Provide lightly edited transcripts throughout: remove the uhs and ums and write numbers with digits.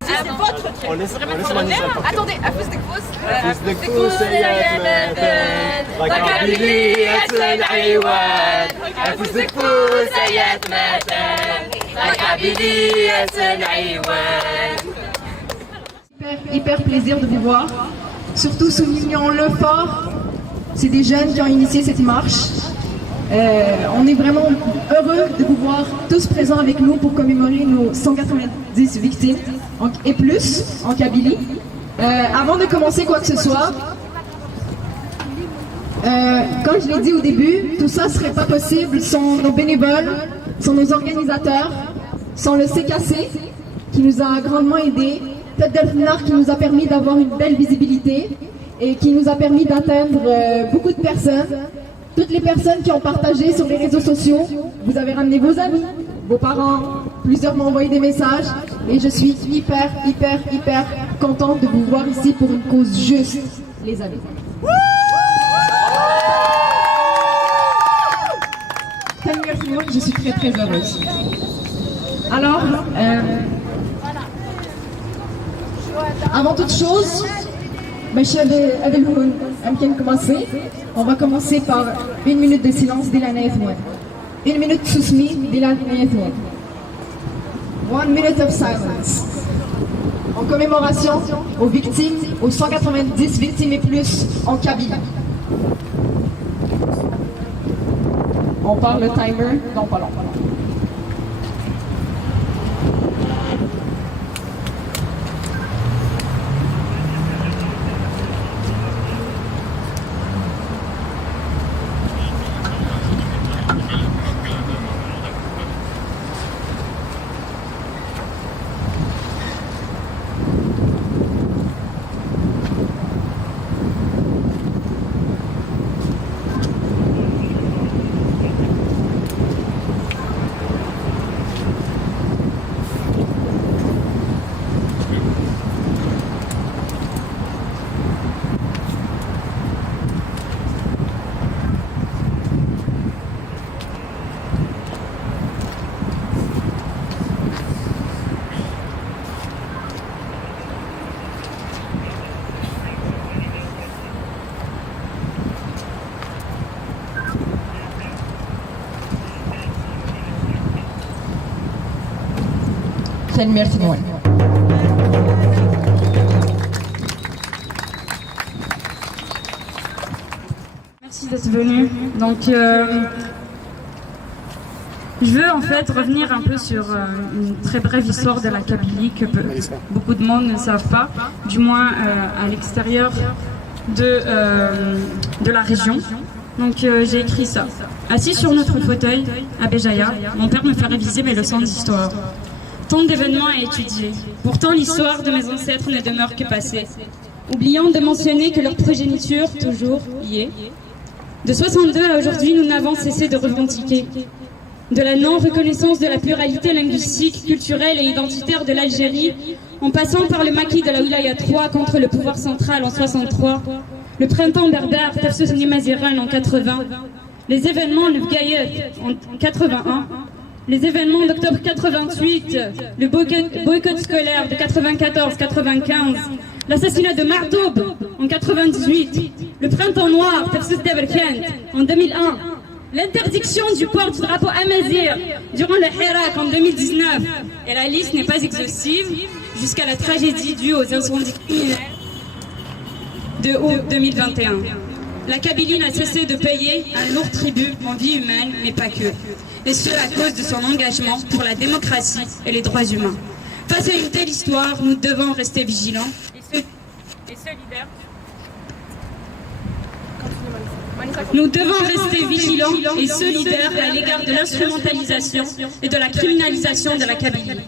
C'est votre truc. Vous remettre sur le nerf. Attendez, أفوز دكفوز. أفوز دكفوز يا مدن ركبي العيوان. أفوز دكفوز يا مدن ركبي العيوان. Hyper plaisir de vous voir. Surtout soulignons-le fort. C'est des jeunes qui ont initié cette marche. On est vraiment heureux de vous voir tous présents avec nous pour commémorer nos 190 victimes et plus en Kabylie. Avant de commencer quoi que ce soit, comme je l'ai dit au début, tout ça ne serait pas possible sans nos bénévoles, sans nos organisateurs, sans le CKC qui nous a grandement aidés, Tête d'Elfnar qui nous a permis d'avoir une belle visibilité et qui nous a permis d'atteindre beaucoup de personnes. Toutes les personnes qui ont partagé sur les réseaux sociaux, vous avez ramené vos amis, vos parents, plusieurs m'ont envoyé des messages et je suis hyper contente de vous voir ici pour une cause juste, les amis. Je suis très heureuse. Alors, avant toute chose, on va commencer par une minute de silence d'Ilana Ethouane. Une minute susmi d'Ilana Ethouane. 1 minute of silence. En commémoration aux victimes, aux 190 victimes et plus en Kabylie. On parle le timer dans pas longtemps. Merci d'être venu. Donc, je veux en fait revenir un peu sur une très brève histoire de la Kabylie que beaucoup de monde ne savent pas, du moins à l'extérieur de la région. Donc j'ai écrit ça. Assis sur notre fauteuil à Béjaïa, mon père me fait réviser mes leçons d'histoire. Tant d'événements à étudier. Pourtant, l'histoire de mes ancêtres ne demeure que passée. Oubliant de mentionner que leur progéniture, toujours, y est. De 62 à aujourd'hui, nous n'avons cessé de revendiquer. De la non-reconnaissance de la pluralité linguistique, culturelle et identitaire de l'Algérie, en passant par le maquis de la Wilaya 3 contre le pouvoir central en 63, le printemps berbère, Tafsous Nimaziran en 80, les événements de Gayet en 81, les événements d'octobre 88, le boycott scolaire de 94-95, l'assassinat de Martoub en 98, le printemps noir, Tafsous Taberkent en 2001, l'interdiction du port du drapeau amazigh durant le Hirak en 2019, et la liste n'est pas exhaustive, jusqu'à la tragédie due aux incendies de août 2021. La Kabylie n'a cessé de payer un lourd tribut en vie humaine, mais pas que. Et ce à cause de son engagement pour la démocratie et les droits humains. Face à une telle histoire, nous devons rester vigilants et solidaires. Nous devons rester vigilants et solidaires à l'égard de l'instrumentalisation et de la criminalisation de la Kabylie.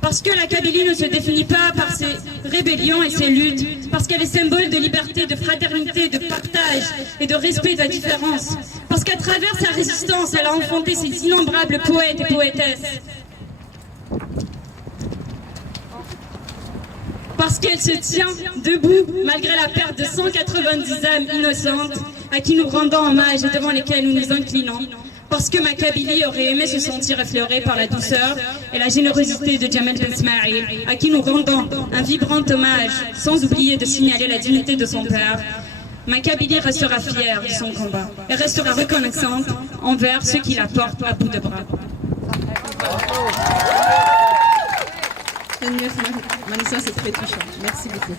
Parce que la Kabylie ne se définit pas par ses rébellions et ses luttes, parce qu'elle est symbole de liberté, de fraternité, de partage et de respect de la différence. Parce qu'à travers sa résistance, elle a enfanté ses innombrables poètes et poétesses. Parce qu'elle se tient debout malgré la perte de 190 âmes innocentes à qui nous rendons hommage et devant lesquelles nous nous inclinons. parce que ma Kabylie aurait aimé se sentir effleurée par la douceur et la générosité de Djamel Ben Smaïl, à qui nous rendons un vibrant hommage, sans oublier de signaler la dignité de son père. Ma Kabylie restera fière de son combat et restera reconnaissante envers ceux qui la portent à bout de bras. Manissa, c'est très touchant. Merci beaucoup.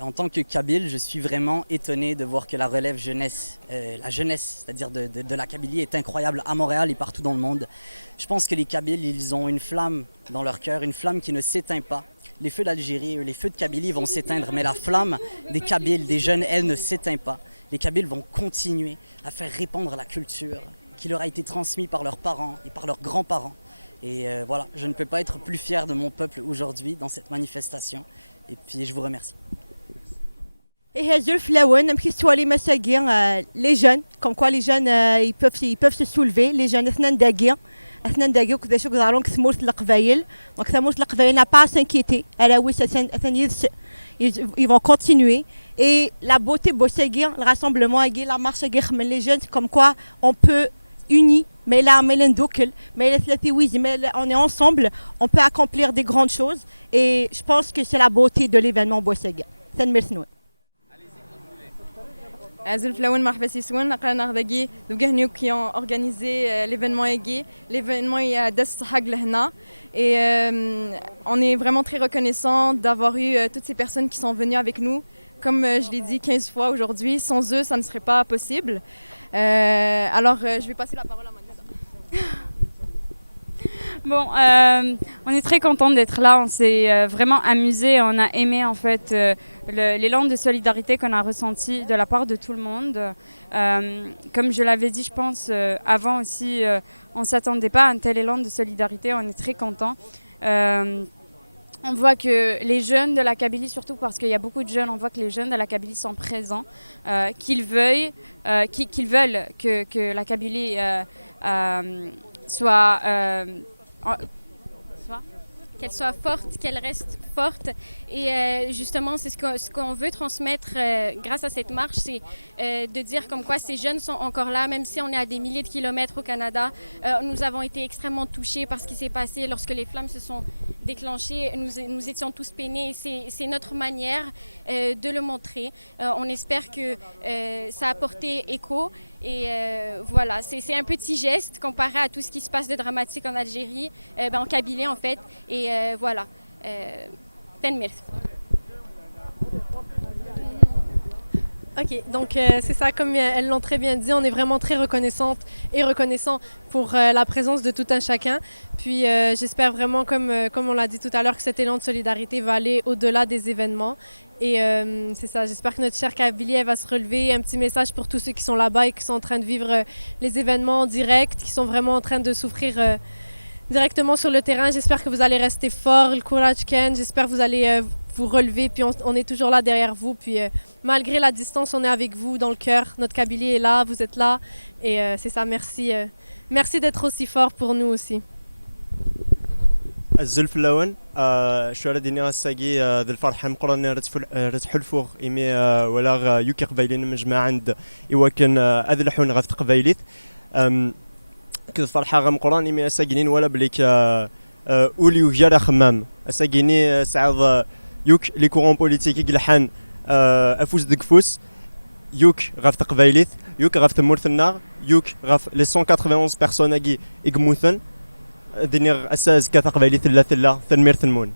En tant que Kabyle, je suis vraiment étonné de voir que la relève jeunesse, la jeunesse, c'est-à-dire de la Kabylie est incroyable à Montréal et partout dans le monde. Je pense que les Kabyles, ils ont une flamme dans leur cœur, une flamme qui ne s'éteint pas. Les feux d'Algérie, les feux de Kabylie vont s'éteindre, mais la flamme des Kabyles, des jeunes, elle ne s'éteint pas. Les Kabyles vont continuer à faire répandre la culture qui leur a été transmise par leurs parents et par leurs grands-parents. Et voilà, je ne peux pas être plus fier de mon peuple aujourd'hui dans cette manifestation. Et puis je vous remercie. Et Zulf Lawen, les jeunes, comme quoi les jeunes ils peuvent se soulever, les jeunes n'a pas à s'inquiéter, ils vont continuer. Et la beauté le rassemblement, la marche, les jeunes, comme quoi on peut unis, mais là on est ensemble, on peut accomplir des grandes choses. Et je pense que c'est la beauté de l'événement Bossega. Zulf Lawen Marfessissoun, Naqlanardagi, Dougahniou qui ont organisé l'événement Egi. L'événement est à Dessahag-Lehna. Et on est vraiment très reconnaissant d'avoir eu toutes ces personnes qui sont venues avec nous. Comme je l'ai dit 15 fois aujourd'hui, sans eux, ça ne serait pas possible. Alors, je vais passer la parole à Manissa. Bon, on est très content d'être là. On s'est vraiment amusé. On a aimé en fait l'élan de solidarité qu'on a ressenti de la part de tout le monde. Comme je l'avais dit, je pense avant aussi, on ne s'attendait pas à un tel élan de solidarité. On est très content. On voit que les jeunes de la Kabylie, surtout parce qu'il y a beaucoup de jeunes, on voit que les jeunes de la Kabylie sont présents, qu'ils veulent que la Kabylie qu'elle soit forte, qu'elle reste forte. Et justement, c'est ce qu'on veut transmettre grâce à cette marche, c'est de dire comme quoi ces jeunes sont encore là, même si on est à des milliers de kilomètres au Canada. Nous avons été extrêmement touchés par ce qui s'est passé lorsque les flammes se sont déclenchées. Nous étions tous peinés et c'est notre manière de le montrer. On espère que ça a porté écho. Et voilà, c'est un petit geste comparé à tout ce qui se passe de dramatique en Algérie, en Kabylie en fait. Et voilà. Merci. Ok, donc c'est ça, comme elles l'ont très bien dit, on est vraiment très reconnaissante et reconnaissant pour la présence de tout un chacun. Puis j'espère vraiment, comme on l'a dit tout à l'heure, que cet élan de solidarité va aller au-delà des événements. Et c'est ça, j'espère que notre chère Kabylie, elle va se relever. Un petit message pour tous ceux qui sont là-bas et qui sont en train de vivre les événements en direct, qui sont vraiment en train de souffrir directement sur le terrain. J'espère que vous allez rester forts, le courage Ken. J'espère que vous allez vous relever. Puis on est toujours là derrière vous. Puis malgré la distance, on est avec vous dans le cœur. Notre Kabylie est là, vous êtes là. Et c'est ça, merci. Merci d'être aussi fort pour nous aussi. الزلف اللون شو ردينا الساقي ذا الفرحة مقرن رتحل فوق إمي ولا يوكي قبيلين مجمع عند إيواكن أذلحون غفت قبيليت كذا فرحة غم قران إمي الساقينين ولا بليك أولي وجارة خمام الساقيني سعد يوك لي كورون بوليتيكي قلحان أفوز دقفوس يوك غفت قبيليت يوك غفت مورثنا يوك غف لي 191 بيرسون أجي إجموثن دينير أساس كثق قبيلي ثلا ثنمير ثنمون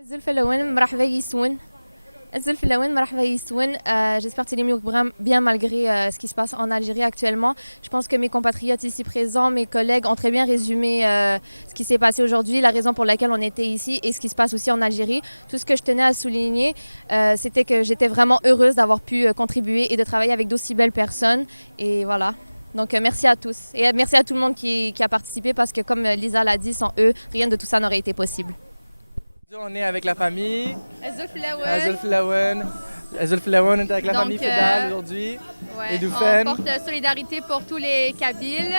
الزلف اللون مرحبا يسون الزلف اللون مرحبا يسون j'espère que c'est mieux bien malgré ce qui se passe en Algérie actuellement. Je pense que mes compatriotes ici présents, mes collègues ont très bien résumé ce qui s'est passé aujourd'hui, la raison pour laquelle on était ici et ce qui se passe aussi en Algérie. Tout ce que je tenais à souligner, c'était que j'étais vraiment heureuse d'avoir pu contribuer et de travailler avec d'aussi belles personnes. Et voilà. Donc merci à tous et merci à tout le monde qui a participé parce que comme Lisa l'a dit, sans eux, rien de tout ça n'aurait été possible. On est avec la famille. Azulf Lawen. Azulf Lawen, on est avec la famille Fedal aujourd'hui. Ouais, et Doufen. On porte solidarité pour tous les Kabyles,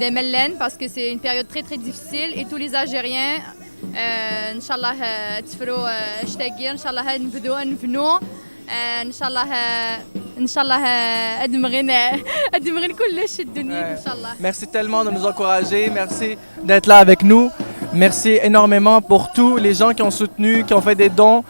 des Mellen parce que c'est une période très très difficile et tous les Algériens. Inch'Allah, تفروا اشتاقين إن شاء الله نبدو نفنو إن شاء الله إن شاء الله أدمغن كلش الدنيا إن شاء الله. Merci tellement de nous encourager, merci d'être là avec nous. Merci énormément pour tous les gens qui ont soutenu, qui ont fait des dons.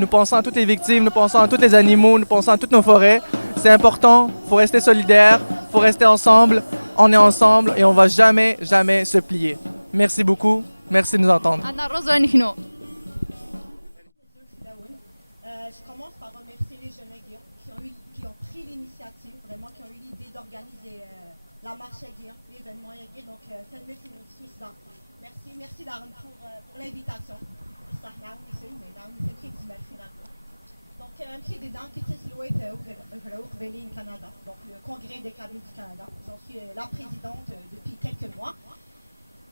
Nous pensons à toutes les victimes, nous pensons à tous les animaux, nous pensons à toutes nos forêts. C'est important, il faut rester solidaire, il faut rester ensemble. On est ensemble et on ne va jamais, jamais se plier. Merci beaucoup, merci de nous entendre. Je commence par remercier les jeunes qui ont pris l'initiative, vraiment qui ont eu l'idée d'organiser la marche Aguirre, l'événement Aguirre. Donc, merci Darren pour l'invitation. Donc, un pied dedans qui est au Canada, donc le Congrès des Kabyles du Canada. J'en suis la présidente depuis quelques mois.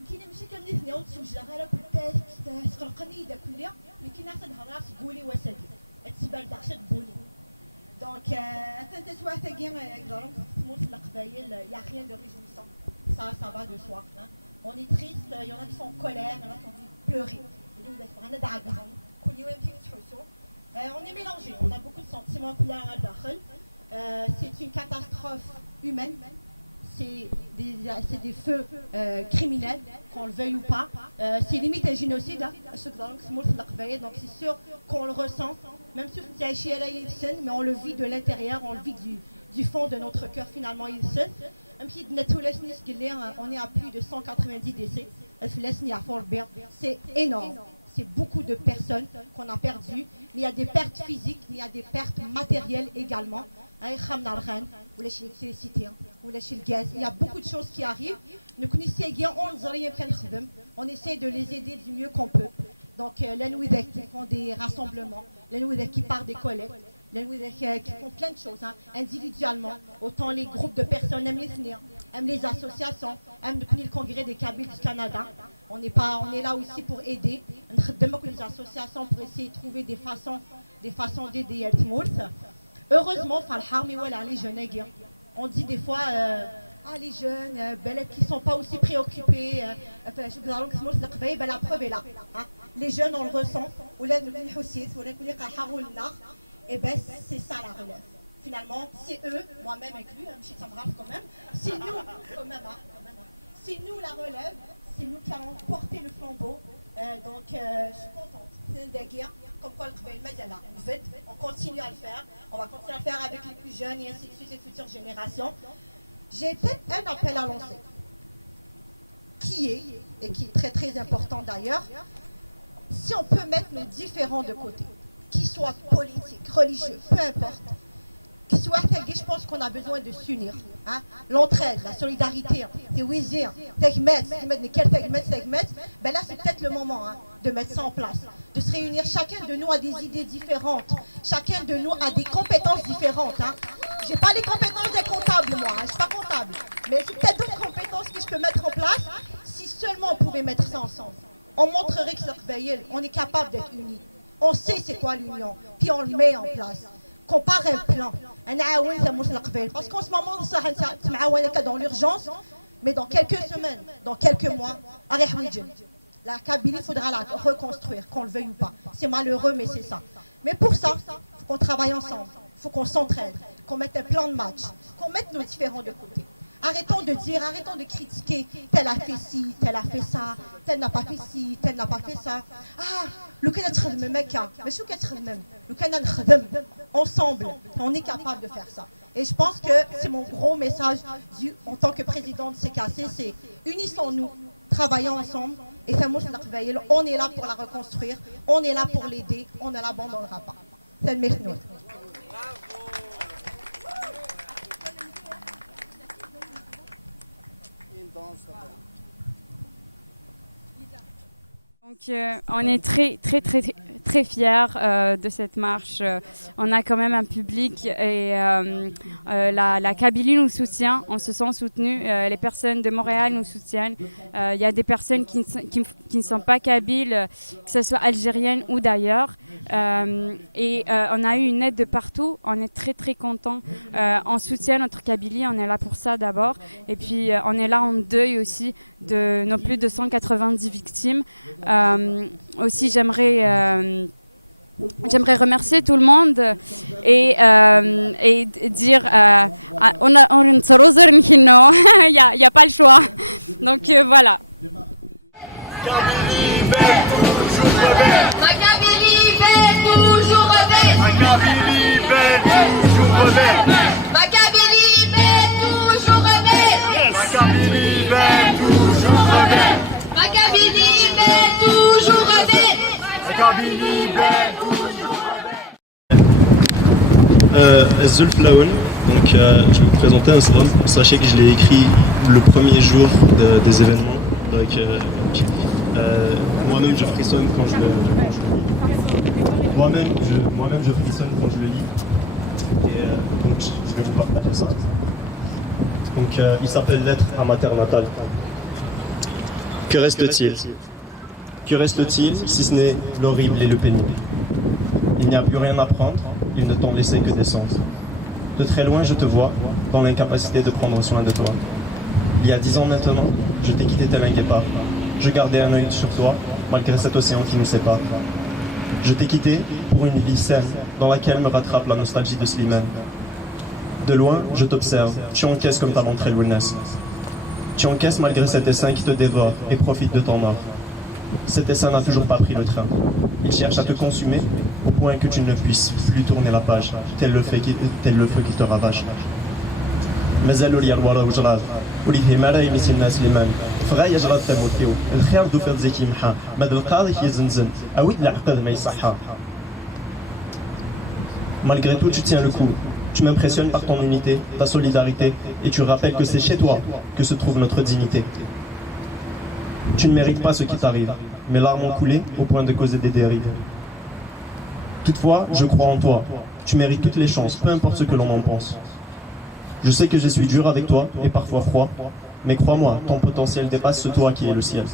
كاين مشاكل اللي ثنيا وتسوج لها كنت تخلقني دا كليا لكن ناس نهار تقولي وسدي تسبر داخل بولي دونك انت تواتاكي يقدروا تموت القبايل يا rien de réjouissant ça va de soi hein. On est triste, il y en a qui sont en colère, il y en a qui ont envie de pleurer. On est mélangé, on a beaucoup de sentiments. C'est une catastrophe humaine. C'est des feux criminels, qu'on le veuille ou pas. C'est limite un génocide, donc c'est sûr qu'on le ressent, même si mais on le vit de l'intérieur, on le vit du fond de notre cœur finalement. On est à plus de 190 décès. C'est énorme, c'est beaucoup de personnes qu'on a perdues. Mais il y a des pertes physiques, mais il y a des pertes matérielles également. Ou l'électricité, ou le gaz. Il y a beaucoup de choses qui arrivent. On essaie de les aider du mieux qu'on peut. Donc, les Nouidek qui font des rassemblements, les Nouidek qui partent des collectes, les Nouidek qui font plein de choses individuellement. Autant les groupes de personnes aiment les associations, aiment le congrès des Kabyles du Canada. On est là aussi pour aider. On les associations pour essayer de trouver des façons d'aider heureusement, les jeunes, on dit des fois, les jeunes qui ne sont pas aussi préoccupés, la preuve est là. Les jeunes, on le ressent, et bien c'est ça la relève. Finalement, c'est eux, moi-même inclus, quand même, c'est nous, quand même, c'est nous la relève, c'est nous qui allons porter le flambeau. Donc, je suis contente. C'est une guerre. Comme quoi, on continue à le faire. On va continuer à le faire avec les plus jeunes et ainsi de suite, les futures générations. J'ai peut-être un appel à lancer. Qui est très très important d'ailleurs. Si on peut mettre nos différends de côté, qu'ils soient politiques, religieux, peu importe, qu'ils soient je pense qu'on a besoin de s'unir. L'entraide, la solidarité, ben là c'est peut-être le moment de mettre ça en place, de se réunir. Chacun de nous a des idées différentes, chacun de nous a des compétences différentes. J'ai pas les compétences des comptables moi, je suis pas comptable, mais c'est peut-être d'autres compétences que je peux mettre en place. Si seulement on pouvait mettre ça ensemble, on montrerait que on est capable d'être unis. On sait c'est quoi l'union, puis on le met en place. Compare un plan. Parce qu'en ce moment, on est dans l'urgence, mais dans quelques semaines, dans quelques mois, la Kabylie, il faudra la reconstruire, qu'on le veuille ou pas. C'est malheureux, mais c'est ça. Mais pour ça, il faut qu'on travaille ensemble, il faut qu'on s'entraide, qu'on mette un plan de match, qu'on mette nos différends de côté. Arrêtons de critiquer, tel a fait ci, tel a fait ça, tel n'a pas fait ci, tel n'a pas fait ça. Ensemble, on est capable de faire ça. Et je pense que c'est mon gros message en tant que président de CKC, c'est unissons-nous, travaillons ensemble. Et on est là pour la reconstruire, on est là pour l'aider, on ne l'abandonnera pas. C'est le message. Donc, on est très fiers de cette marche. On a quand même un public et la Kabylie nous soutient, on se sent soutenu. Les personnes de Montréal nous soutiennent. Il y a des personnes qui ne sont pas kabyles, que ce soit algériennes ou d'ailleurs. Et on a eu une aide de partout. On est très contents. On soutient notre Kabylie, on est là pour ça d'abord. Et puis on est là en deuil aussi de nos plus de 190 victimes. Aussi, j'aimerais remercier tout le monde et dire il n'y a pas le choix. Donc voilà. Ma Kabylie belle toujours rebelle. Ma Kabylie belle toujours rebelle. Ma Kabylie belle toujours rebelle. Zulf Laouen, donc je vais vous présenter un slam. Sachez que je l'ai écrit le premier jour des événements. Donc moi-même je frissonne quand je le lis. Moi-même je frissonne quand je le lis. Et donc je vais vous partager ça. Donc il s'appelle Lettre à ma terre natale. Que reste-t-il? Que reste-t-il si ce n'est l'horrible et le pénible? Il n'y a plus rien à prendre, ils ne t'ont laissé que descendre. De très loin je te vois, dans l'incapacité de prendre soin de toi. Il y a 10 ans maintenant, je t'ai quitté tel un guépard. Je gardais un œil sur toi, malgré cet océan qui nous sépare. Je t'ai quitté pour une vie saine, dans laquelle me rattrape la nostalgie de Slimane. De loin, je t'observe, tu encaisses comme ta montré le wellness. Tu encaisses malgré cet essaim qui te dévore et profite de ton mort. Cet essaim n'a toujours pas pris le train. Il cherche à te consumer au point que tu ne puisses plus tourner la page, tel le feu qui te ravage. مازالوا لي الورا وجراد وليه ما راهي ميسي الناس اللي مان فغاية جراد تموتيو الخير دو فير زيكي محا ماد القاضي يزنزن أويد العقد ما يصحى. Malgré tout, tu tiens le coup. Tu m'impressionnes par ton unité, ta solidarité, et tu rappelles que c'est chez toi que se trouve notre dignité. Tu ne mérites pas ce qui t'arrive. Mes larmes ont coulé au point de causer des dérives. Toutefois, je crois en toi. Tu mérites toutes les chances, peu importe ce que l'on en pense. Je sais que je suis dur avec toi et parfois froid, mais crois-moi, ton potentiel dépasse ce toit qui est le ciel.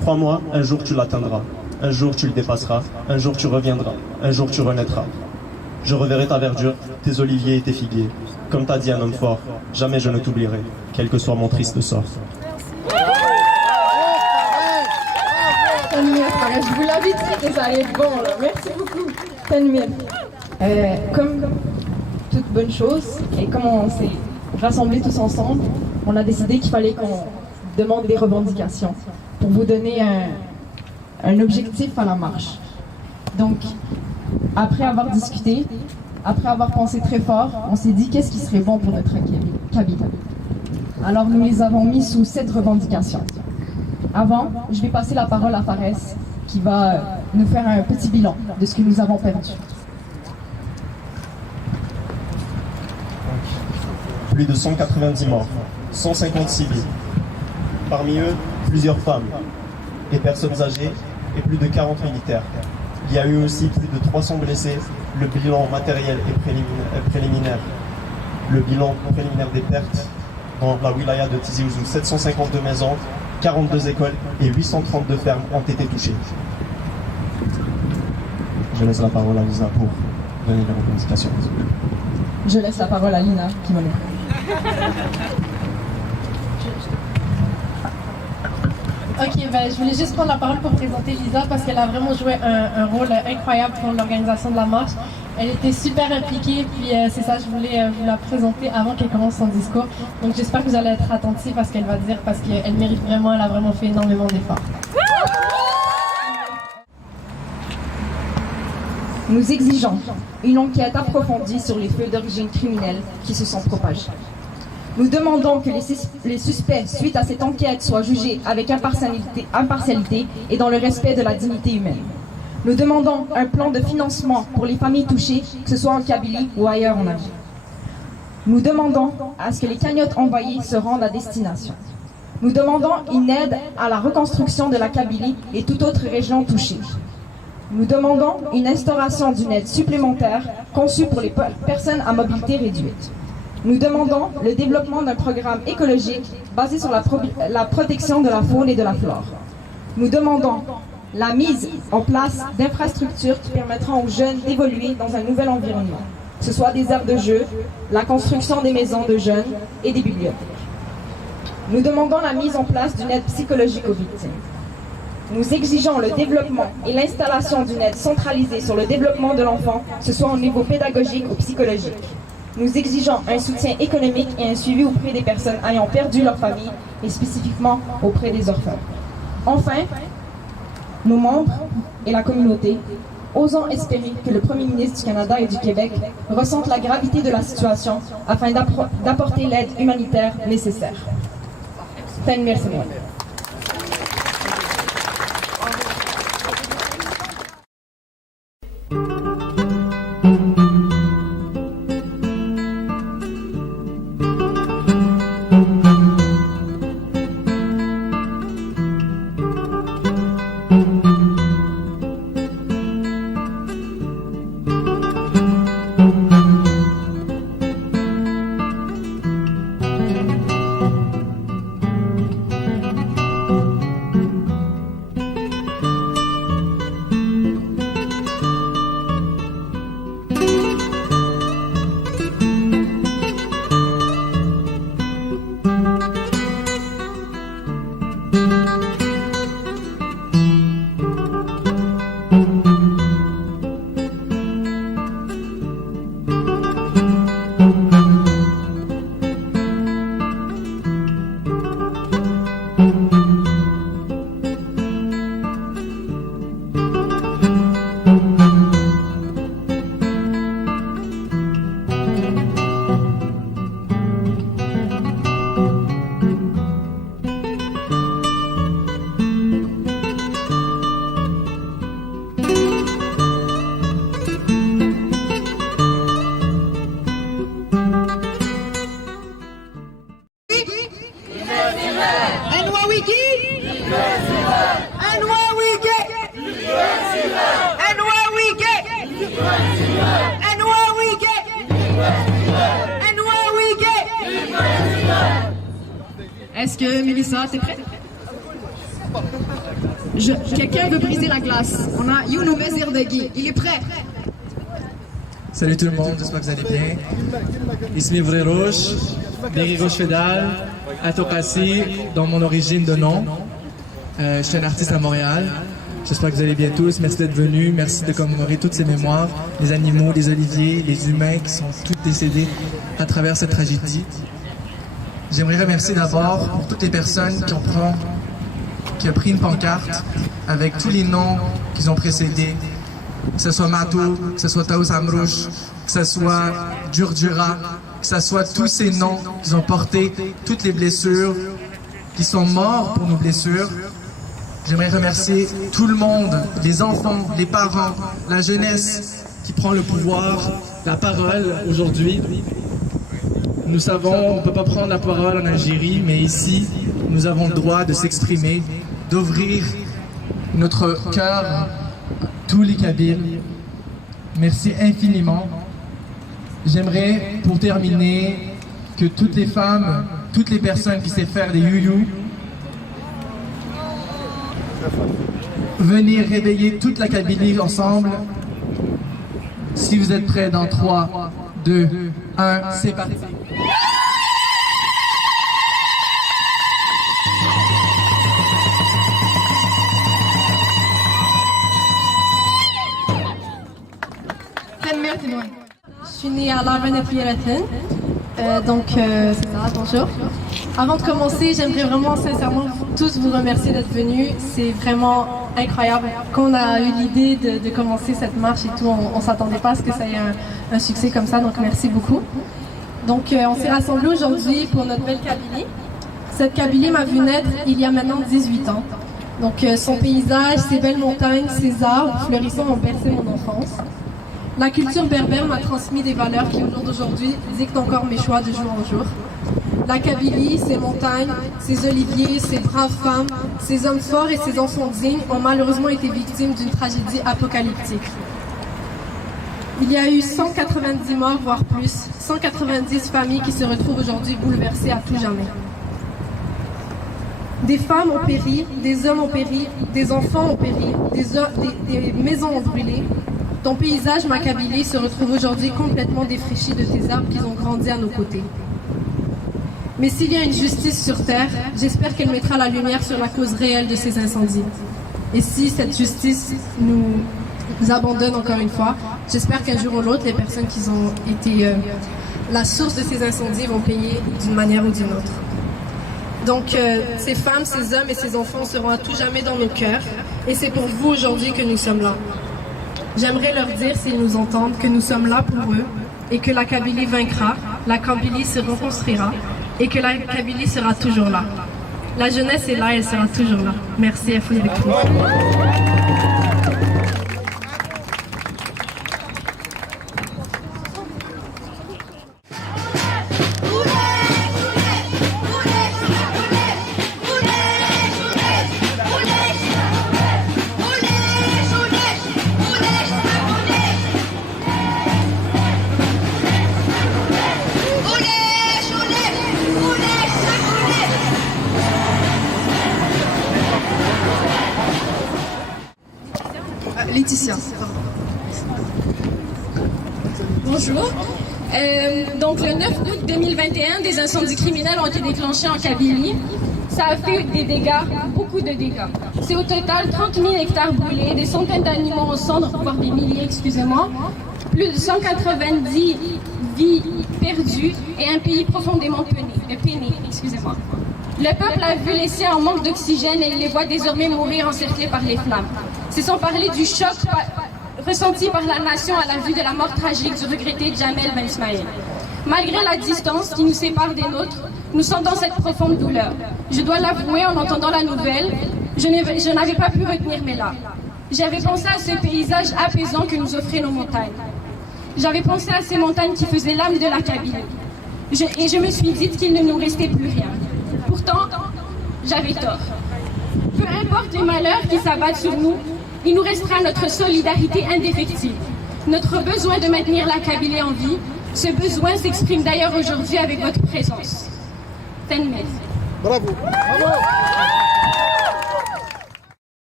Crois-moi, un jour tu l'atteindras, un jour tu le dépasseras, un jour tu reviendras, un jour tu renaîtras. Je reverrai ta verdure, tes oliviers et tes figuiers. Comme t'a dit un homme fort, jamais je ne t'oublierai, quel que soit mon triste sort. Je vous l'avais dit que ça allait être bon, là. Merci beaucoup. Tanwir. Comme toute bonne chose, et comme on s'est rassemblés tous ensemble, on a décidé qu'il fallait qu'on demande des revendications pour vous donner un objectif à la marche. Donc, après avoir discuté, après avoir pensé très fort, on s'est dit qu'est-ce qui serait bon pour notre Kabylie. Alors nous les avons mis sous 7 revendications. Avant, je vais passer la parole à Fares qui va nous faire un petit bilan de ce que nous avons perdu. Plus de 190 morts, 150 civils. Parmi eux, plusieurs femmes, des personnes âgées et plus de 40 militaires. Il y a eu aussi plus de 300 blessés. Le bilan matériel est préliminaire. Le bilan préliminaire des pertes dans la wilaya de Tizi Ouzou, 752 maisons, 42 écoles et 832 fermes ont été touchées. Je laisse la parole à Lisa pour donner les revendications. Je laisse la parole à Lina qui m'en occupe. Ok, je voulais juste prendre la parole pour présenter Lisa parce qu'elle a vraiment joué un rôle incroyable pour l'organisation de la marche. Elle était super impliquée, puis c'est ça, je voulais vous la présenter avant qu'elle commence son discours. Donc j'espère que vous allez être attentifs à ce qu'elle va dire parce qu'elle mérite vraiment, elle a vraiment fait énormément d'efforts. Nous exigeons une enquête approfondie sur les feux d'origine criminelle qui se sont propagés. Nous demandons que les suspects, suite à cette enquête, soient jugés avec impartialité et dans le respect de la dignité humaine. Nous demandons un plan de financement pour les familles touchées, que ce soit en Kabylie ou ailleurs en Algérie. Nous demandons à ce que les cagnottes envoyées se rendent à destination. Nous demandons une aide à la reconstruction de la Kabylie et toute autre région touchée. Nous demandons une instauration d'une aide supplémentaire conçue pour les personnes à mobilité réduite. Nous demandons le développement d'un programme écologique basé sur la protection de la faune et de la flore. Nous demandons la mise en place d'infrastructures qui permettront aux jeunes d'évoluer dans un nouvel environnement, que ce soit des aires de jeu, la construction des maisons de jeunes et des bibliothèques. Nous demandons la mise en place d'une aide psychologique aux victimes. Nous exigeons le développement et l'installation d'une aide centralisée sur le développement de l'enfant, que ce soit au niveau pédagogique ou psychologique. Nous exigeons un soutien économique et un suivi auprès des personnes ayant perdu leur famille et spécifiquement auprès des orphelins. Enfin, nos membres et la communauté osons espérer que le Premier ministre du Canada et du Québec ressentent la gravité de la situation afin d'apporter l'aide humanitaire nécessaire. Merci. Est-ce que Mélissa, t'es prête? Quelqu'un veut briser la glace. On a Younou Mezirdegui. Il est prêt. Salut tout le monde, j'espère que vous allez bien. Ismi Vreroche, Berry Roche Fédal, Atokassi, dans mon origine de nom. Je suis un artiste à Montréal. J'espère que vous allez bien tous. Merci d'être venus. Merci de commémorer toutes ces mémoires, les animaux, les oliviers, les humains qui sont tous décédés à travers cette tragédie. J'aimerais remercier d'abord pour toutes les personnes qui ont pris une pancarte avec tous les noms qu'ils ont précédés, que ce soit Matou, que ce soit Taous Amrouche, que ce soit Djurdjura, que ce soit tous ces noms qu'ils ont portés, toutes les blessures, qui sont morts pour nos blessures. J'aimerais remercier tout le monde, les enfants, les parents, la jeunesse qui prend le pouvoir, la parole aujourd'hui. Nous savons, on ne peut pas prendre la parole en Algérie, mais ici, nous avons le droit de s'exprimer, d'ouvrir notre cœur à tous les Kabyles. Merci infiniment. J'aimerais, pour terminer, que toutes les femmes, toutes les personnes qui savent faire des youyou, venez réveiller toute la Kabylie ensemble. Si vous êtes prêts, dans 3, 2, 1, c'est parti. Je suis née à Larven donc c'est ça, bonjour. Avant de commencer, j'aimerais vraiment sincèrement tous vous remercier d'être venus. C'est vraiment incroyable. Quand on a eu l'idée de commencer cette marche et tout, on ne s'attendait pas à ce que ça ait un succès comme ça, donc merci beaucoup. Donc on s'est rassemblés aujourd'hui pour notre belle Kabylie. Cette Kabylie m'a vu naître il y a maintenant 18 ans. Donc son paysage, ses belles montagnes, ses arbres fleurissants ont bercé mon enfance. La culture berbère m'a transmis des valeurs qui, au jour d'aujourd'hui, dictent encore mes choix de jour en jour. La Kabylie, ses montagnes, ses oliviers, ses braves femmes, ses hommes forts et ses enfants dignes ont malheureusement été victimes d'une tragédie apocalyptique. Il y a eu 190 morts, voire plus, 190 familles qui se retrouvent aujourd'hui bouleversées à tout jamais. Des femmes ont péri, des hommes ont péri, des enfants ont péri, des maisons ont brûlé. Ton paysage, ma Kabylie, se retrouve aujourd'hui complètement défriché de tes arbres qui ont grandi à nos côtés. Mais s'il y a une justice sur Terre, j'espère qu'elle mettra la lumière sur la cause réelle de ces incendies. Et si cette justice nous abandonne encore une fois, j'espère qu'un jour ou l'autre, les personnes qui ont été la source de ces incendies vont payer d'une manière ou d'une autre. Donc ces femmes, ces hommes et ces enfants seront à tout jamais dans nos cœurs. Et c'est pour vous aujourd'hui que nous sommes là. J'aimerais leur dire, s'ils nous entendent, que nous sommes là pour eux et que la Kabylie vaincra, la Kabylie se reconstruira et que la Kabylie sera toujours là. La jeunesse est là, elle sera toujours là. Merci à Fouzi Bekfous. Laetitia, pardon. Bonjour. Donc le 9 août 2021, des incendies criminels ont été déclenchés en Kabylie. Ça a fait des dégâts, beaucoup de dégâts. C'est au total 30 000 hectares brûlés, des centaines d'animaux en cendres, voire des milliers, excusez-moi, plus de 190 vies perdues et un pays profondément peiné, excusez-moi. Le peuple a vu laisser un manque d'oxygène et il les voit désormais mourir encerclés par les flammes. C'est sans parler du choc ressenti par la nation à la vue de la mort tragique du regretté Djamel Ben Ismaël. Malgré la distance qui nous sépare des nôtres, nous sentons cette profonde douleur. Je dois l'avouer, en entendant la nouvelle, je n'avais pas pu retenir mes larmes. J'avais pensé à ce paysage apaisant que nous offraient nos montagnes. J'avais pensé à ces montagnes qui faisaient l'âme de la Kabylie. Et je me suis dit qu'il ne nous restait plus rien. Pourtant, j'avais tort. Peu importe les malheurs qui s'abattent sur nous, il nous restera notre solidarité indéfectible. Notre besoin de maintenir la Kabylie en vie, ce besoin s'exprime d'ailleurs aujourd'hui avec votre présence. Tenmed. برافو برافو.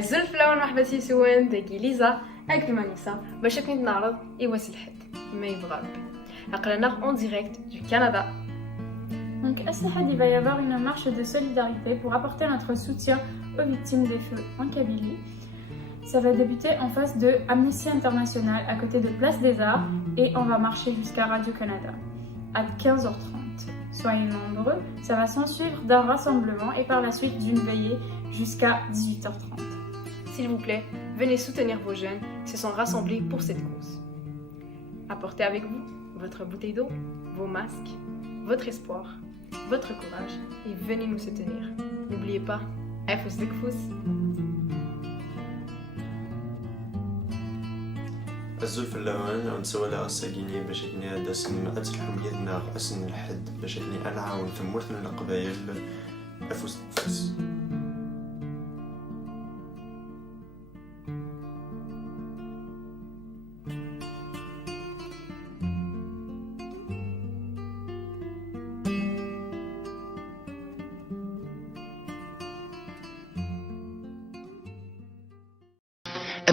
زلف لون محبسي سوين داكي ليزا avec Manissa باش كنت نعرض يواسي الحد ما يبغى ربي عقلنا en direct du Canada. Donc à Sihad, il va y avoir une marche de solidarité pour apporter notre soutien aux victimes des feux en Kabylie. Ça va débuter en face de Amnesty International à côté de Place des Arts et on va marcher jusqu'à Radio-Canada à 15h30. Soyez nombreux, ça va s'ensuivre d'un rassemblement et par la suite d'une veillée jusqu'à 18h30. S'il vous plaît, venez soutenir vos jeunes qui se sont rassemblés pour cette cause. Apportez avec vous votre bouteille d'eau, vos masques, votre espoir, votre courage et venez nous soutenir. N'oubliez pas, Afous de Kfous. الزلف اللون ونسوى الساقيني باش كني داسن أتل حميتنا أسن الحد باش كني أنا عاون ثمورتنا القبايل أفوز تفوز.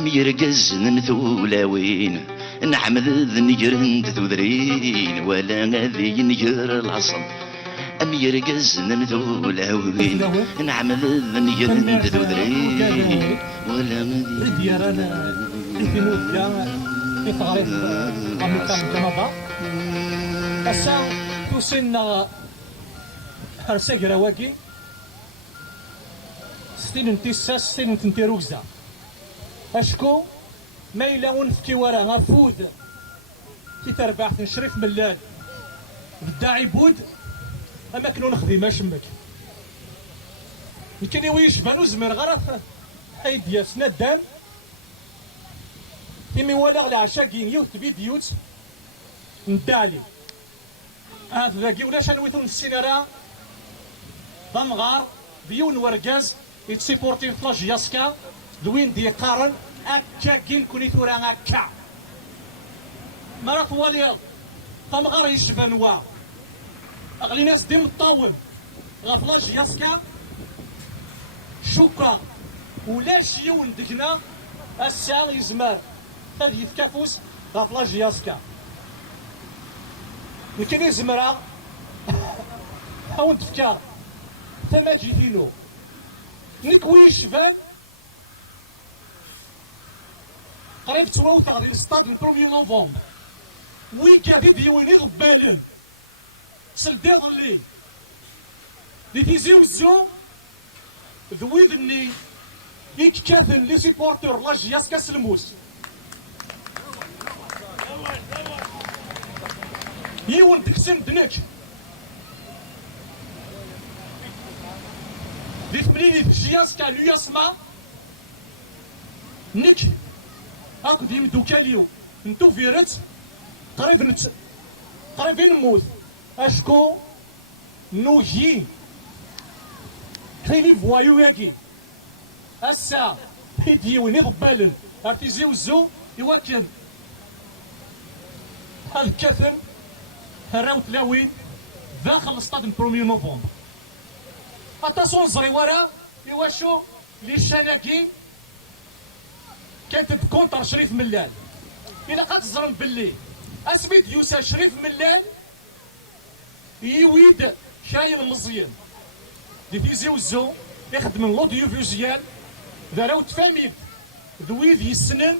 يرقز نثولاوين نعمد نجرن تثوذرين ولا غادي نجر العصب أم يرقز نثولاوين نعمد نجرن تثوذرين ولا غادي ديالنا في مكة في طريق أمريكا كندا أسا توسينا أرساق رواكي ستين نتيسا ستين نتنتيروكزا أشكو ما إلا ونفكي ورا غفود كي تربع نشرف ملال الداعي بود أما كنو نخدم أشمك يمكن ويشبانو زمن غرف أيديا سنا الدم كيمي ولا على عشاقين يوث فيديوز ندالي هذا ذاكي ولاش نويثو السينارا ضمغار ديون ورقاز يتسيبورتي فلاش ياسكا دوين دي قارن أكا كين كوني ثورا أكا مرات واليض قام غير يشفنوا اغلي ناس ديم الطاول غفلاش ياسكا شكرا ولا شي وندقنا الساعة يزمر هذه يتكافوس غفلاش ياسكا لكن يزمرها حاول تفكا ثما جيتينو نكوي شفان قريب تواوث غادي الستاد البرومي نوفمبر ويكا ديوني غبالن سلدي ظلي دي تيزيوزو ذويدني إيك كاثن لي سيبورتور لاج ياسكا سلموس يون تكسن دنك دي تبليني تجي ياسكا لو ياسما نيك اكو دي ندو كاليو نتو فيرت قريب نموت اشكو نوجي حيني فوايو ياكي اسا يديوني ضبالن ارتيزيوزو يواكن هاد كاثن هراو تلاوين داخل استاد البرومي نوفمبر اتاسون زريوارا يواشو لي شاناكين كانت تكونتر شريف ملال إلا غتزرم باللي اسميت يوسا شريف ملال يويد شايل مزيان دي تيزيوزو يخدم الاوديو فيزيال داراو تفاميت ذويد يسنن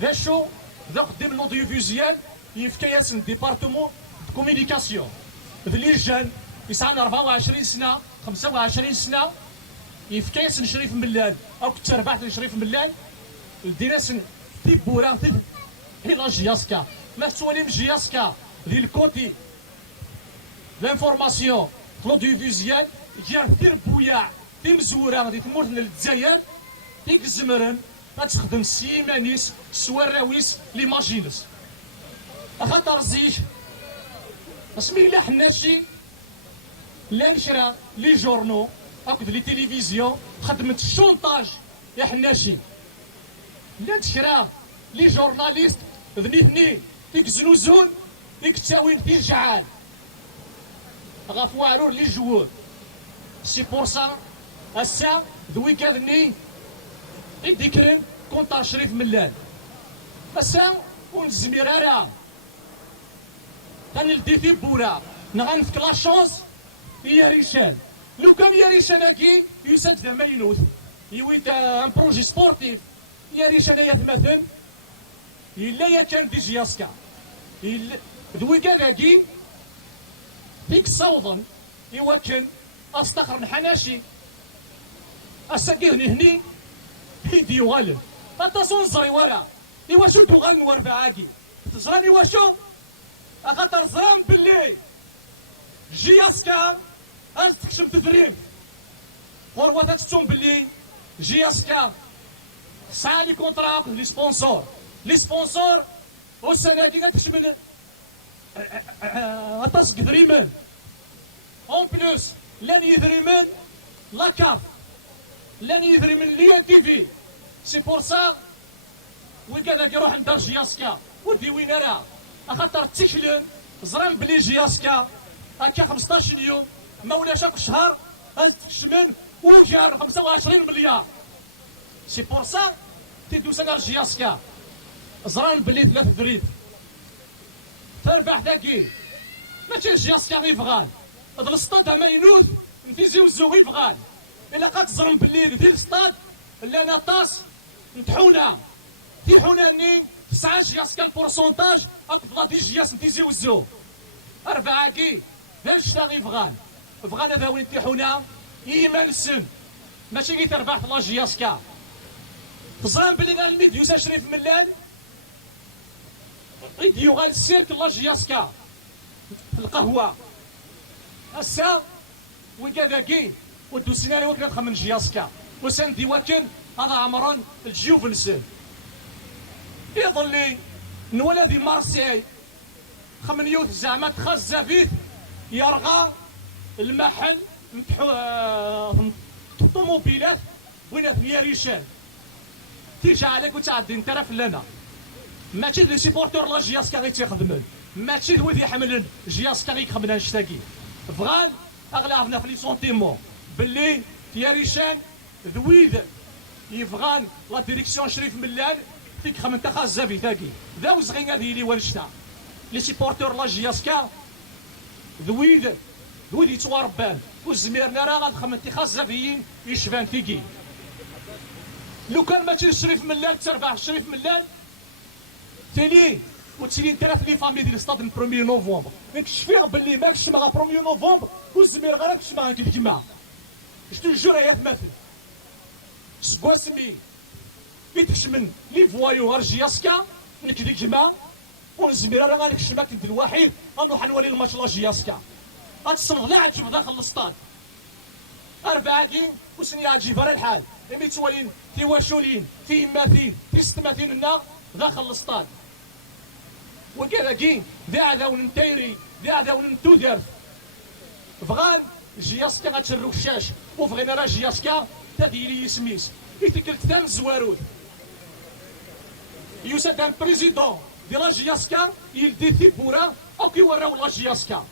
ذا شو ذا خدم الاوديو فيزيال يفكاياسن ديبارتمون دو كومينيكاسيون ذلي جان يسعنا 24 سنة 25 سنة يفكاياسن شريف ملال أو كتربحت لشريف ملال ديناسن تيبورا هنا جياسكا ما تولي جياسكا ذي الكوتي لانفورماسيون لوديو فيزيال جا كثير بوياع في مزورة دي تمورتنا للجزائر ديك الزمرن غتخدم سيمانيس سواراويس ليماجينس خاطر زيج اسمي لا حناشي لا نشرا لي جورنو اكد لي تيليفزيون خدمت الشونطاج يا حناشي لا تشرا لي جورناليست ذني ديك زنوزون ديك التاوين ديال الجعان غافو عرور لي جوور سي بور سا السا ذوي كاذني يديكرن كونطا شريف ملال السا ونزميرارا غنلدي في بورا نغنفك لا شونس يا ريشان لو كان يا ريشان هاكي يساد ما ينوث يويد ان بروجي سبورتيف يا ريشان يا ثماثن إلا يا كان دي جياسكا ذوي كان هاكي ديك الصوضن يواكن استخر الحناشي اساكيذني هني فيديو غالب اتصون صاي ورا يواشو تغن وربعاكي تزراني واشو اخاطر زران باللي جياسكا از تكشم تثريف غروة تتسون باللي جياسكا ساعة لي كونترا لي سبونسور والسنة كي تشمل اتصق دريمن اون بلوس لان يدريمن لا كاف لان يدريمن لي تي في سي بور سا وكذا كيروح ندار جياسكا ودي وين راه خاطر تيكلن زران بلي جياسكا هكا 15 يوم ما ولاش هاك شهر از تكشمن وجار 25 مليار سي بور سا تيدوس انا جياسكا زران بلي 3 دريب تربح ذاكي ماشي جياسكا غير فغان هاد السطاد ما ينوث نتيزيو الزوغي فغان الا كتزرم باللي ديال السطاد اللي انا طاس نتحونا تيحوناني 9 جياسكا البورسونتاج اكد غادي جياس نتيزيو الزو 4 كي غير الشتا فغان فغان هذا وين تيحونا ايمان السم ماشي غير تربح في لا جياسكا تزرم باللي غالميد يوسا شريف ملال فيديو غال السيرك لا جياسكا القهوة السا وكذاكي ودو سيناريو كنخمم من جياسكا وساندي واكن هذا عمران الجيو فلسل يظلي نوالا دي مارسيي خمن يوث زعما تخاص زافيث يرغى المحل الطوموبيلات وين 8 ريشان تيجي عليك وتعدي انت راه فلانا ماشي دي سيبورتور لا جياسكا غير تيخدمك ماشي هو اللي يحمل جياسكا غير خمنا نشتاكي فغان اغلبنا في لي سونتيمون باللي تياريشان ذويد يفغان لا ديريكسيون شريف ملال فيك خمنتا خازا في ذاكي ذا زغين هذه اللي ورشتا لي سيبورتور لا جياسكا ذويد يتواربان وزميرنا راه غاد خمنتي خازا فيين يشفان فيكي لو كان ماشي شريف ملال تربح شريف ملال ثاني وتسنين ثلاث لي فامي ديال ستاد البروميي نوفمبر نكشفيه باللي ماكش مع بروميي نوفمبر والزمير غير كش مع كيما جو جور يا تماثل سكواسمي يتشمن لي فوايو ارجياسكا نكدي كيما ونزمير راه غنكش ما كنت الوحيد غنروح نولي الماتش لا جياسكا غتصرف لا عجب داخل السطاد 4 كين وسني عجيب راه الحال ملي توالين في واشولين في ماثيل في 6 ماثيل هنا داخل السطاد وكذا كي ذي عذاون نتايري ذي عذاون نتودرت فغان جياسكا غتشرو الشاش وفغينا راه جياسكا تديري يسميس يتكلت ثام زواروت يوسف ان بريزيدون دي لا جياسكا يلدي ثيبورا او كي وراو لا جياسكا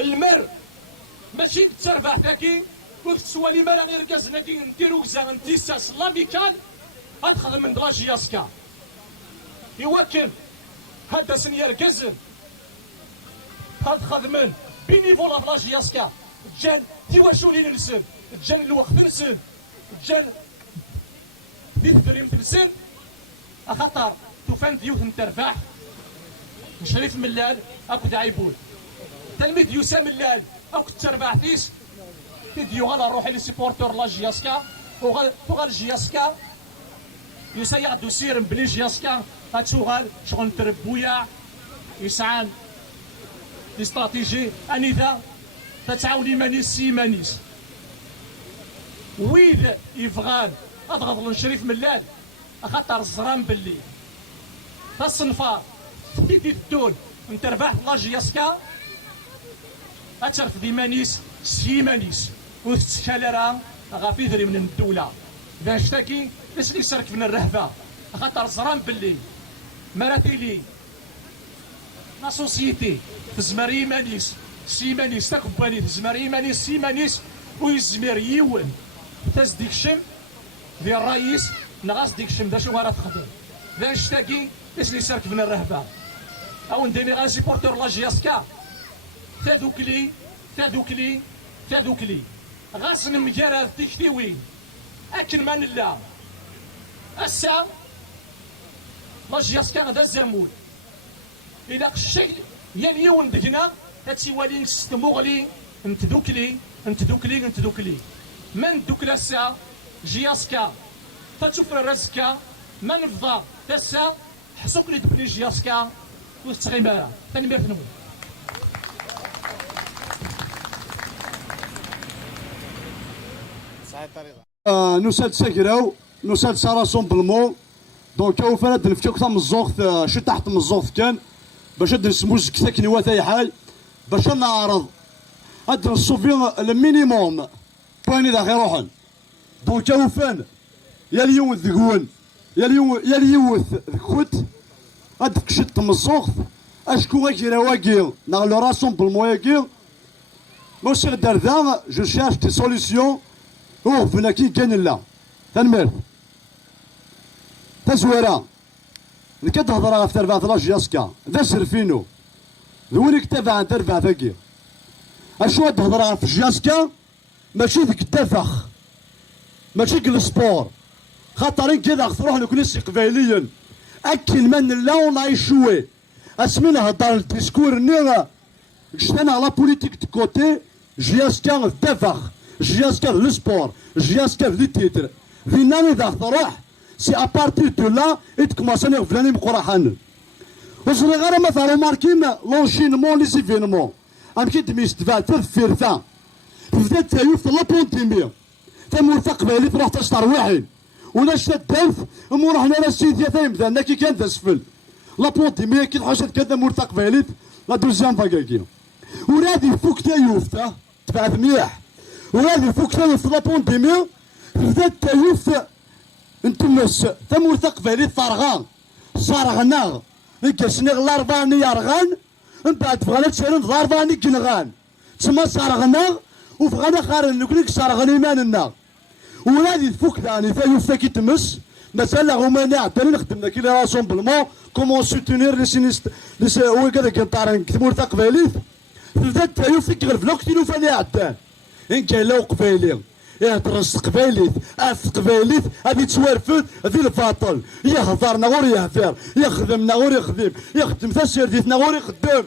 المر ماشي تربح ذاكي وتسوالي مالا غير كازنا كي نديرو كزا نتيساس لاميكال غتخدم من لا جياسكا يواكب هذا سنيار كزن هاد خدمن بينيفولا فلا جياسكا جان تيواشولي نسن جان الوقت نسن جان دي الدريم تنسن خاطر توفان ديوث نتربح شريف ملال اكو دعيبول تلميذ يوسى ملال اكو تربح تيس فيديو غادا روحي لي سيبورتور لا جياسكا وغال جياسكا يوسى يعدو سير بلي جياسكا هاد شغل تربويا يسعان الاستراتيجي انذا تتعاوني مانيس سي مانيس ويد يفغان اضغط شريف ملال خاطر الزرام باللي تصنفار كي الدول نتربح لا جياسكا اتف في مانيس سي مانيس وتتكالرا غافي ذري من الدوله باش تاكي اسلي سارك من الرهبه خاطر الزرام باللي مراثيلي لا سوسيتي في زماري مانيس سي مانيس تاك بالي في زماري مانيس سي مانيس ويزمير يون تاز ديك الشم ديال الرئيس نغاس ديك الشم دا شو راه تخدم دا نشتاكي اسلي سارك من الرهبه او نديني غا سيبورتور لا جياسكا ثادوكلي غاس نمكارا ديك وين اكل ما نلا الساعه لا جياسكا غدا زامول إلا قشي يا اليوم دقنا تتسوالي نستموغلي نتدوكلي ما ندوكلا الساعة جياسكا تشوف راسكا ما نفضى تسا حسوكلي تبني جياسكا وتتغيمارا تاني ما فنو نسال ساكراو نسال راسومبلمون دونك هو فراد نفتو كثر من الزوغ شو تحت من الزوغ كان باش هاد نسموز كثاك نواتا حاي باش نعرض هاد نصوفي المينيموم بواني ذا غير روحن دونك هو فان يا اليوم ذكون يا اليوم ذكوت هاد كشت من الزوغ اشكو غير واكي نغلو راسومبلمون ياكي مو سير دار ذا جو شيرش دي سوليسيون هو فينا كي كان لا تنمر تزويرة نكد هضرة في تربعة لا جياسكا ذا سرفينو ذوينك تابع عن تربعة ثقي اشو هاد هضرة في جياسكا ماشي ذيك التفخ ماشي السبور خاطرين كذا تروح لكنيس قبايليا اكل من لا ونعيش شوي اسمينا هضر الديسكور نيغا جتنا لا بوليتيك دو كوتي جياسكا التفخ جياسكا السبور جياسكا لي تيتر فينا اذا تروح سي ابارتير دو لا يتكماسا فلاني مقراحان وصلي غير مثلا ماركين لونشينمون لي زيفينمون ام كي تميس تبع تفيرتا بدات تايوف لا بونديمي تمورتا قبالي تروح تشطر واحد ولا شتا الدرف امور حنا لا سيديا ثايم ذا كي كان تسفل لا بونديمي كي الحوشات كذا مورتا قبالي لا دوزيام فاكاكي ورادي فوق تايوف تبعث مليح ورادي فوق تايوف لا بونديمي بدات تايوف انتم تمورتا قبالي صارغا صارغنا كاسني الارباني يرغان من بعد بغانا تشارن الارباني كنغان تما صارغنا وبغانا خارن نكليك صارغنا ايماننا ولادي فوق ثاني ثاني فاكي تمس مثلا هما نعطينا نخدمنا كي راسومبلمون كومون سوتونير لي سينيست هو كذا كنطارن كتمور تا قبايليت تبدا ثاني فيك غير فلوك تيلو فاني عدان ان كاين لا قبايلي يهضرس قبايليت قبايليت هذه توارفت هذه الفاطل يهضرنا غير يهضر يخدمنا غير يخدم يخدم تا سيرديتنا غير يخدم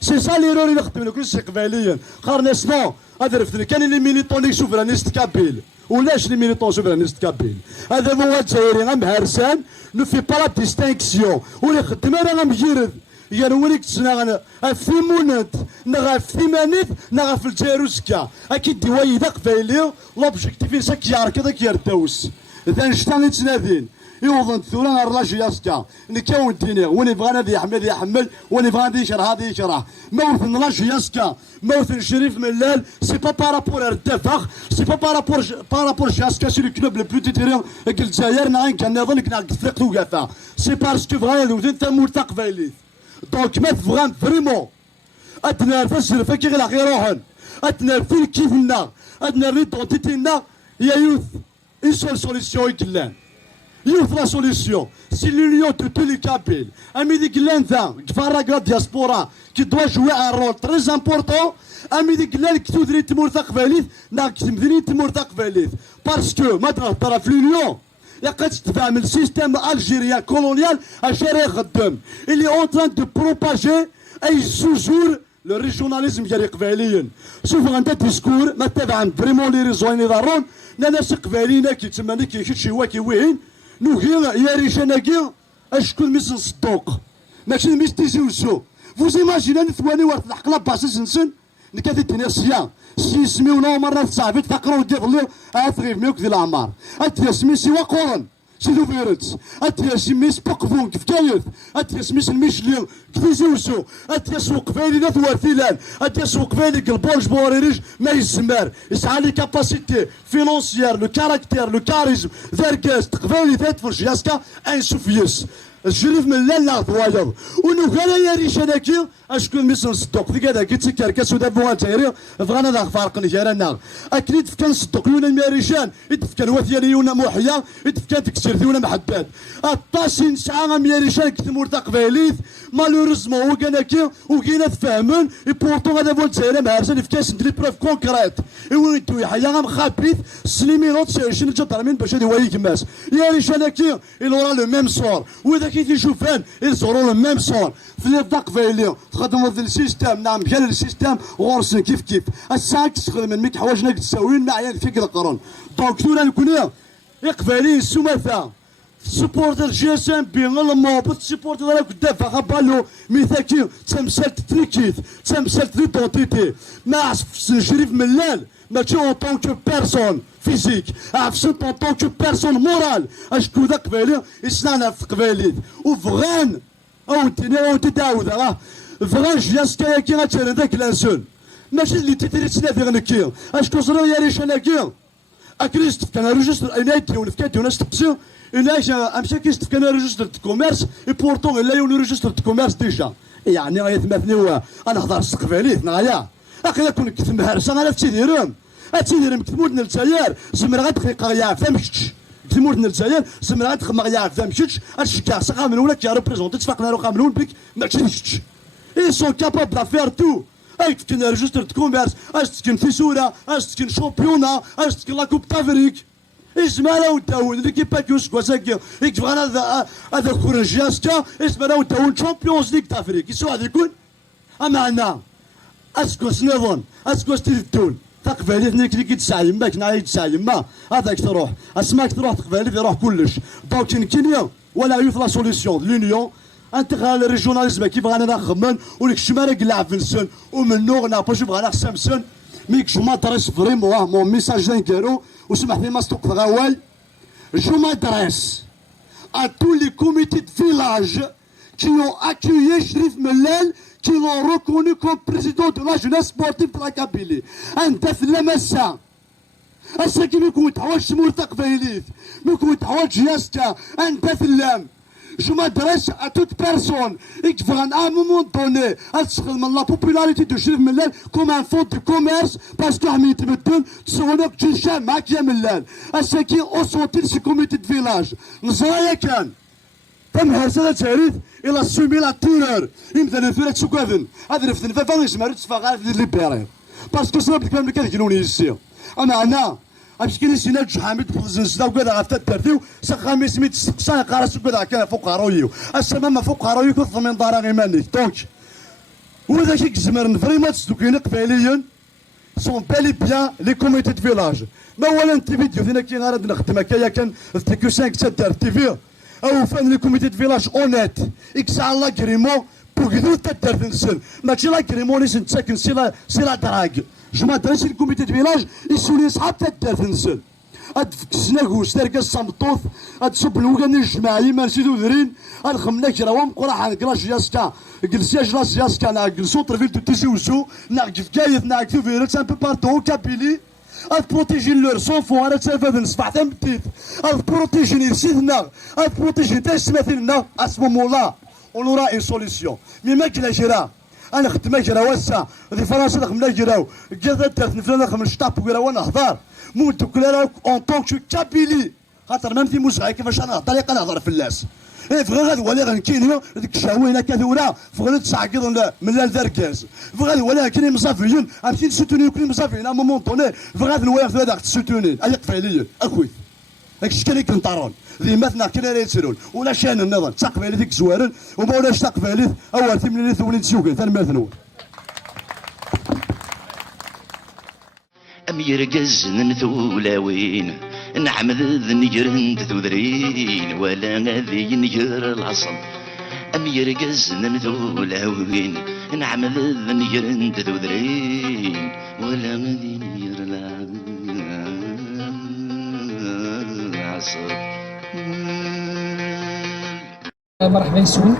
سي سا لي روري نخدم كلشي قبايليا خارنا سنو هذا رفتني كان لي ميليطوني سوفرانيست كابيل ولاش لي ميليطون سوفرانيست كابيل هذا هو الجزائري غمهرسان نو في با لا ديستينكسيون ولا خدم انا غمجرد يا نوريك تسنا في مونت نغا في ثمانيت نغا في الجيروسكا اكيد ديواي ذاك فايلي لوبجيكتيفين ساك يار كذا كيرتاوس اذا نشتغل تنادين يوضن ثوران الراج ياسكا نكاون الدنيا وني بغانا ذي يحمل يحمل وني بغانا يكره هذا يكره موثن راج ياسكا موثن شريف ملال سي با بارابور الدفاخ سي با بارابور ياسكا سي لو كلوب لو بلو تيتيريون الجزائر نعين كان نظن كنا كفرق وقفا سي باسكو بغانا ذوذن ثمور تقبايليت دونك ما تفغان فريمون ادنا فسر فكي غير غيروحن ادنا في كيفنا ادنا ريدونتيتينا يا يوث اون سول سوليسيون يكلان يوث لا سوليسيون سي لونيون دو تو لي كابيل امي ديك لان ذا كفارا دياسبورا كي دوا جوي ان رول تري امبورطون امي ديك لان كتودري تمور تقباليت نا كتمدري تمور تقباليت باسكو ما تهضر في لونيون يقد تفهم السيستم الجيريان كولونيال اشاري يخدم اللي اون تران دو بروباجي اي زوزور لو ريجوناليزم ديال قباليين شوف عندها ديسكور ما تبع فريمون لي ريزوين يضرون ناس قبالينا كيتسمى كي هو كي وين نوغي يا ريشاناكي اشكون ميس الصدوق ماشي ميس تيزيوسو فوز ايماجيني ثواني ورث الحقله باسيس نسن نكاثي تنسيا سي سميونا مرة صاحبي تفكروا ديال اثريف ميوك ذي الاعمار اتياسمي سي وقورن سي دو فيرتس اتياسمي سبوكفون كيف كايث اتياسمي الميشلين كتيزيوسو اتياسوق فالي لا ثوارثيلان اتياسوق فالي البولج بوريريج ما يسمار يسعى لي كاباسيتي فينونسيير لو كاركتير لو كاريزم ذركاز تقفالي تاتفرج ياسكا انسوفيس الجريف من لا ضوايض ونوكالا يا ريشاناكي اشكون ميسن صدق في كذا كي تسكر كاسو دابو تايري بغانا ذا فرق نجارانا اكيد فكان صدق يونا ميريشان يتفكر وثياني يونا موحيا يتفكر تكسير يونا محدد الطاسين ساعه ميريشان كتمور تقباليت مالوريزمون وكاناكي وكينا تفهمن اي بورتو غادا فول تايري مهرسان فكاس ندري بروف كونكريت وين تو يحيى مخابيت سليمينوت سيرشين جدر من باش هادي وايك ماس يا ريشاناكي يلورا لو ميم سور واذا كي تشوفان يزوروا لو ميم سور في لي داقفايلي تخدموا في السيستم نعم مشى للسيستم غورسن كيف كيف الساعه تخدم من ميك حوايجنا تساويين معايا فيك القرن دونك تولا نكون يقبالين السماثه سبورتر جي اس ام بي الموبت سبورتر راك دافع غبالو ميثاكي تمثلت تريكيت تمثلت ليدونتيتي ما عرفتش شريف ملال ماشي اون طون كو بيرسون فيزيك عرفت اون طون كو بيرسون مورال اشكو ذا قبالي يسنعنا في قبالي وفغان او تداوذ فغان جياسكا كي غاتشري ذاك لانسون ماشي اللي تيتري تسنافي غنكي اشكو صرا يا ريشاناكي اكريست كان ريجستر انايتي ونفكاتي وناس تقسي إلاش أمشي كيست كان ريجستر دو كوميرس اي بورتو لا يون ريجستر دو كوميرس ديجا يعني غيتمثلني هو انا هضر استقباليت نغايا اخي كون كتم هرسه انا تيديرهم تيديرهم كتمودنا الجزائر زمر غتخيق غيا فهمتش كتمودنا الجزائر زمر غتخمق غيا فهمتش اشكا سقا من ولا كي ريبريزونتي تفاقنا روقا من بك ما تشيش اي سون كابابل دافير تو اي تكن ريجستر دو كوميرس اش تكن فيسولا اش تكن شامبيونا اش تكن لا كوب تافريك اسمها ونتاون ليكيب باكيوس كواساكي يكتب هذا خرج ياسكا اسمها ونتاون شامبيونز ليغ تافريك يسوى هذا يكون امعنا اسكوس نظن اسكوس تيدون تقبالي ثنيك اللي كيتسعى يماك نعاود تسعى يما هذاك تروح اسماك تروح تقبالي يروح كلش دونك كينيا ولا يوث لا سوليسيون لونيون انتغال الريجوناليزم كي بغانا نخمن ولك شمال كلع فنسن ومنو ناباش بغانا خسامسن ميك جو مادريس فريمون مون ميساج دانكارو وسمح لي ما استوقف غواي جو مادريس à tous les comités de village qui ont accueilli Cherif Mellal, qui l'ont reconnu comme président de la jeunesse sportive de la Kabylie. أنت في اللمسة أسا كي يكون تحواج شمول تقبايليت يكون تحواج ياسكا أنت في اللام Je m'adresse à toute personne qui va à un moment donné la popularité de Chérif Mellal comme un fonds de commerce parce que Hamid Tebedden تسونك تشا معك يا ملال الساكين أوسونتيل سي كوميتي دو فيلاج نزرايا كان تم هرسالة تعريف إلى سومي لا تيرور يمثل الفيلة تسوكاذن هذا رفض الفافا يسمع رتفا غير ليبيرير باسكو صرا بالكلام اللي كيقولوني يسير أما أنا أمشي كي نسينا جوج حامد بوزنسدا وكذا غافتا الترتيب سخامي سميت سقسا قارس وكذا كان فوق هارويو السما ما فوق هارويو كثر من دار غيمانيك دونك وذاك كيزمر فريمون تسدوكينا قباليا سون بالي بيان لي كوميتي دو فيلاج ما ولا انت فيديو فينا كي غادي نخدم هكايا كان في كو 5 تدار تي في او فان لي كوميتي دو فيلاج اونيت اكسا لاكريمون بوغدو تدار نسن ماشي لاكريمون اللي ساكن سي لا دراغ جو مادريس لي كوميتي دو فيلاج يسولي صحاب تدار نسن هاد فكسناكوس تركا الصمطوط هاد صب الوكان الجماعي ما نسيتو درين هاد خمنا كراوام قراح كلاش ياسكا جلسياج لاس ياسكا نا سونتر فيل دو تيزي وسو نا كفكايت نا كفيرت ان بو بارتو كابيلي هاد بروتيجي لور سون فون هاد تسافد نصبح تمتيت هاد بروتيجي نرسيدنا هاد بروتيجي تاع سماثلنا اسمو مولا اون اورا اون سوليسيون مي ما كلا جرا انا خدمه جرا واسا دي فرنسا خمنا جراو كذا تاع نفلا خمن شطاب وكرا وانا هضار مو تكلا اون طونك كابيلي خاطر مام في موسعي كيفاش انا طريقه نهضر في الناس ايه فغا غاد ولا غنكينيو ديك الشهوينه كذوره فغا تسعقد من الدركاز فغا ولا كاين مصافيين غنمشي نسوتوني كل مصافيين ا مومون طوني فغا نوايا في هذاك تسوتوني اي قبيليين اكوي داك الشيء كان كنطارون ذي مثنا كنا لا يتسرون ولا شان النظر تقبالي ديك زوارن وما ولاش تقبالي اول من اللي ثولي تسوقي ثاني مثنون أميرقز نثولاوين نعمد نجرند ثوذرين ولا غادي نجر العصب أميرقز نثولاوين نعمد نجرند ثوذرين ولا غادي نجر العصب مرحبا يسون